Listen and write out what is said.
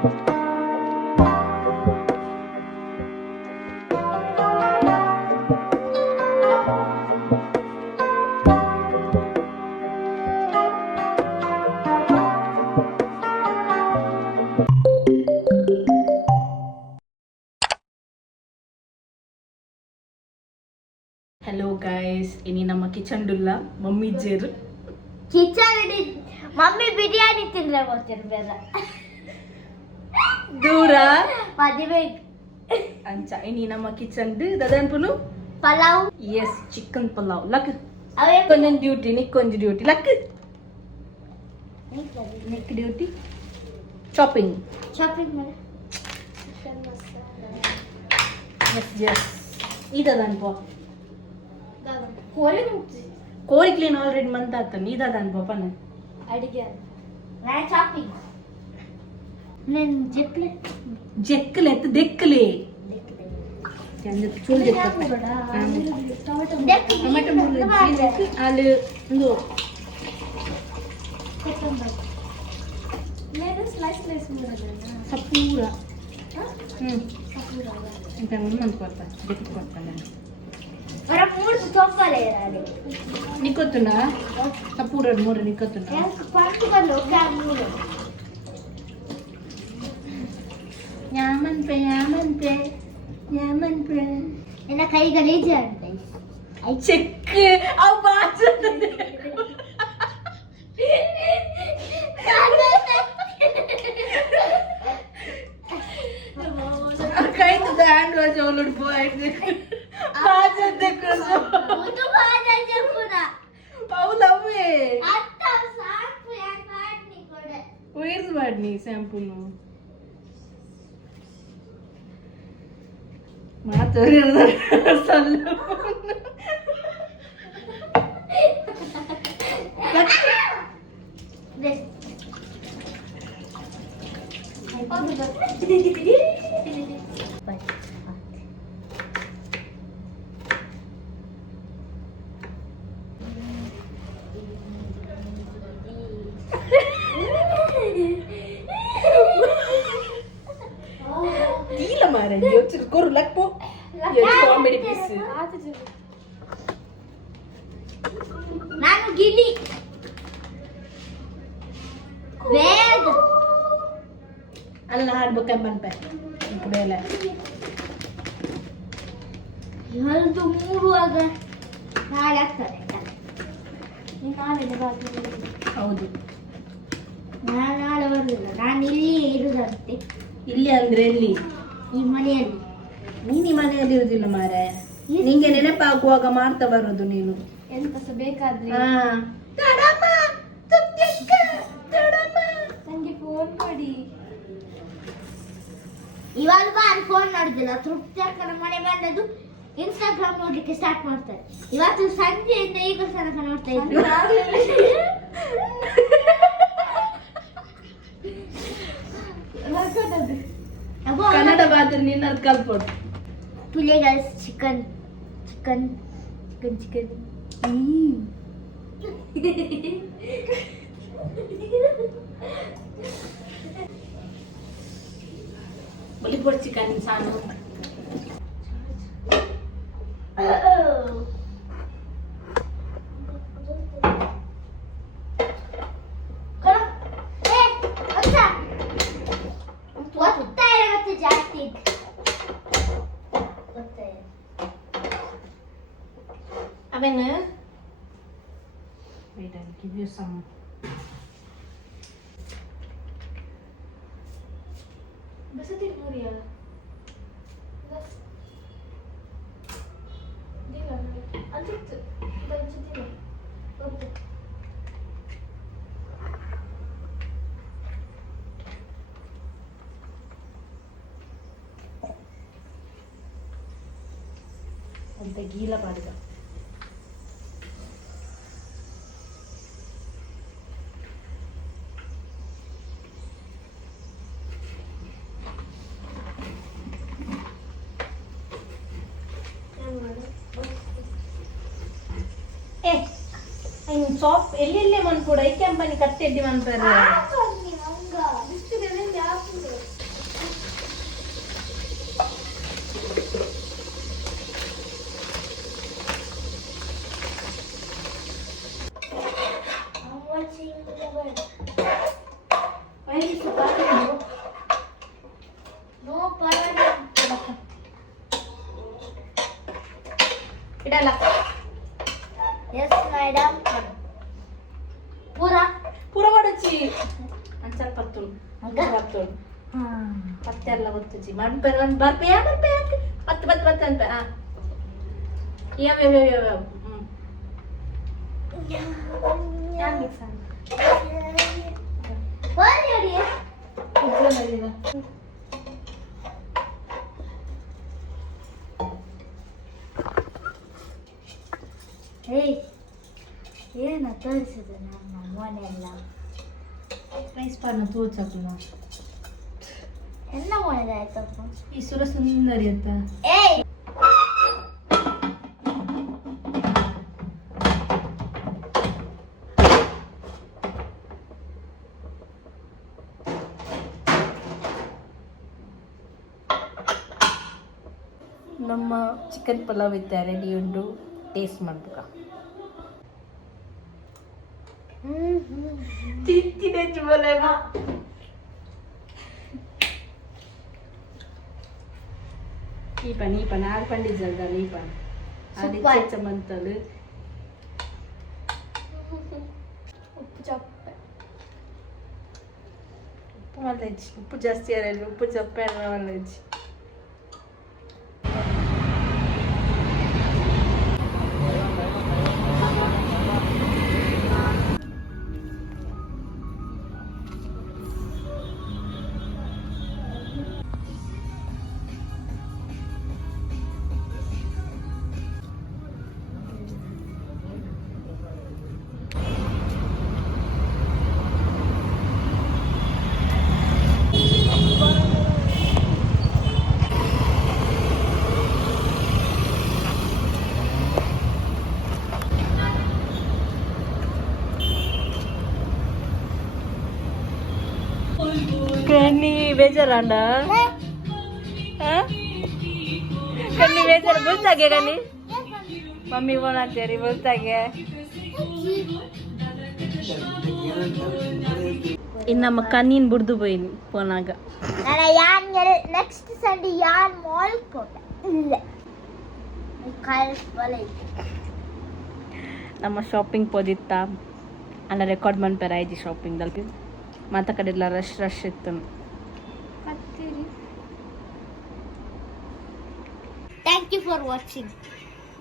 Hello guys, ini nama kitchen dulu, mummy jer. Kitchen ini, mummy biryani tindra bocor beda. Dura. Padime. Anca ini nama kitchen dulu, dadan punu? Palau. Yes, chicken palau. Lak. Awe konjan duty ni konjan duty. Lak. Neck duty. Chopping. Chopping mana? Yes. Ida dan po. Kore Kori clean already mantata. Ida dan po pa na. ಅಡಿಗೆ ನಾ chopping ನಾನು ಜೆಕ್ಲೆ ಜೆಕ್ಕಲೆ ಅಂತ ದೆಕ್ಕಲೆ ಚೂರು tomato ಮುಳ್ಳು ಅಲ್ಲಿ ಒಂದು ಸಪೂರ ಇಂತ ಮುಂದೆ ಕೊಡ್ತಾರೆ ದೆಕ್ಕು ಕೊಡ್ತಾನೆ ಅವರ ಮೂರು ತೊಂಬಲೆ ಇರಲಿ ನಿಕ್ಕೊತ್ತುಂಡ ಸಪೂರ ಮೂರು ನಿಕ್ಕೊತ್ತುಂಡ ಪಂಚು ಬಂದು ಮೂರು ಯಾಮನ್ಪೆ ನನ್ನ ಕೈ ಗಲೀಜು ಅಂತ ಚೆಕ್ ಅವು ಬಾಚ ಕೈ ಹ್ಯಾಂಡ್ ವಾಶ್ ಅವಳು ಬಾಯ್ದು Where's Badni sample no? Mathuri sallu. Gila marah dia, cakap lak po. Ya comedy piece. ನಾನು ಗಿಲಿ ವೇದ ಅಲ್ಲ ಹಾಡ್ಬೇಕಂತ ಬಂತೆ ಬೇಲೆ ಇವತ್ತು ಮೂರು ಆಗ ನಾಳೆ ಆಗ್ತದೆ ನೀನು ನಾಳೆ ಹೌದು ನಾನು ನಾಳೆ ಬರಲಿಲ್ಲ ನಾನು ಇಲ್ಲಿಯೇ ಇರುದಂತೆ ಇಲ್ಲಿ ಅಂದ್ರೆ ಎಲ್ಲಿ ಈ ಮನೆಯಲ್ಲಿ ನೀನು ಈ ಮನೆಯಲ್ಲಿ ಇರುದಿಲ್ಲ ಮಾರೆ ನಿಂಗೆ ನೆನಪಾಗುವಾಗ ಮಾಡ್ತಾ ಬರೋದು ನೀನು ಎಂತ ಸಹ ಬೇಕಾದ್ರೆ ನನಗೆ ಫೋನ್ ಮಾಡಿ ಇವಾಗ ಬಾರಿ ಫೋನ್ ನೋಡುದಿಲ್ಲ ತೃಪ್ತಿ ಅಕ್ಕನ ಮನೆ ಬಂದದ್ದು ಇನ್ಸ್ಟಾಗ್ರಾಮ್ ನೋಡ್ಲಿಕ್ಕೆ ಸ್ಟಾರ್ಟ್ ಮಾಡ್ತಾರೆ ಇವತ್ತು ಸಂಜೆಯಿಂದ ಈಗ ತನಕ ನೋಡ್ತಾ ಇದ್ರು ಕನ್ನಡ ಮಾತ್ರ ನೀನು ಅದು ಕಲ್ತ್ಕೊಡು ಪಿಲೆಗಲ್ಸ್ chicken chicken chicken chicken boleh chicken sana Abang wait, I'll give you some. Basta tinuria. Di ba? Antik tu. Baca dia. Okay. Ante gila pada. Soft ಎಲ್ಲೆಲ್ಲೇ ಮನ್ಕೊಡ ಈ ಕೆಂಪನಿ ಕತ್ತೆಡ್ಡಿ ಮನ್ಪರ್ರೆ ಮಂಗ ಇಷ್ಟು ಬೆಲೆ ಜಾಸ್ತಿ ನೈಸ್ ಪಾರ್ಲೆಡು ನೋ ಪರವಾಗಿಲ್ಲ ಇಡಲ್ಲ ಎಸ್ ಮೇಡಮ್ ಪೂರಾ ಪೂರ ಮಾಡಚ್ಚಿ ಒಂದು ಸ್ವಲ್ಪ ಹೊತ್ತು ಹೊತ್ತು ಪತ್ತೆಲ್ಲ ಗೊತ್ತುಜಿ ಬರ್ಪೆ ಬತ್ತೆ ಅಂತ ಯಾವ ಏನ ತೋರಿಸಿದ ನಮ್ಮ ಮನೆಯಲ್ಲ ರೈಸ್ ಪಾರ್ನ ತೋರ್ಸಾಕು ಎಲ್ಲ ಒಳ್ಳೆದಾಯ್ತಪ್ಪ ಈ ಸುರ ಸುಂದರಿ ಅಂತ ಏಯ್ ನಮ್ಮ ಚಿಕನ್ ಪಲಾವ್ ಇತ್ತ ರೆಡಿ ಉಂಟು ಟೇಸ್ಟ್ ಮಾಡ್ಬೇಕ ತಿಂತಿದೆ ಜುಬಲೇಗ ಈ ಪನ್ ಆರು ಪಂಡಿಜಲ್ದ ಈ ಪನ್ Super. ಚಮಂತಲು ಉಪ್ಪು ಚಪ್ಪೆ ಉಪ್ಪು ಮಲ್ಲಜ್ಜಿ ಉಪ್ಪು ಜಾಸ್ತಿ ಅಲ್ಲ ಉಪ್ಪು ಚಪ್ಪೆ ಅಲ್ಲ ಮಲ್ಲಜ್ಜಿ ಕಣ್ಣಿ ಬೇಜಾರಂಡ ಕಣ್ಣಿ ಬೇಜಾರ ಬಲ್ತಾಗೆ ಕಣ್ಣಿ ಮಮ್ಮಿ ಫೋನ್ ಹಾಕ್ತೀರಿ ಬಲ್ತಾಗೆ ಇನ್ನು ನಮ್ಮ ಕಣ್ಣೀನ್ ಬಿಡ್ದು ಬೈನಿ ಫೋನಾಗ ನಾನು ಯಾನ್ ನೆಕ್ಸ್ಟ್ ಸಂಡೆ ಯಾನ್ ಮಾಲ್ ಕೊಟ್ಟೆ ಇಲ್ಲ ನಮ್ಮ ಶಾಪಿಂಗ್ ಪೋದಿತ್ತ ಅಲ್ಲ ರೆಕಾರ್ಡ್ ಮಾಡ್ತಾರೆ ಐದು ಶಾಪಿಂಗ್ದಲ್ಲಿ ಮಾತ ಕಡೆ ಎಲ್ಲ ರಶ್ ಇತ್ತು ಥ್ಯಾಂಕ್ ಯು ಫಾರ್ ವಾಚಿಂಗ್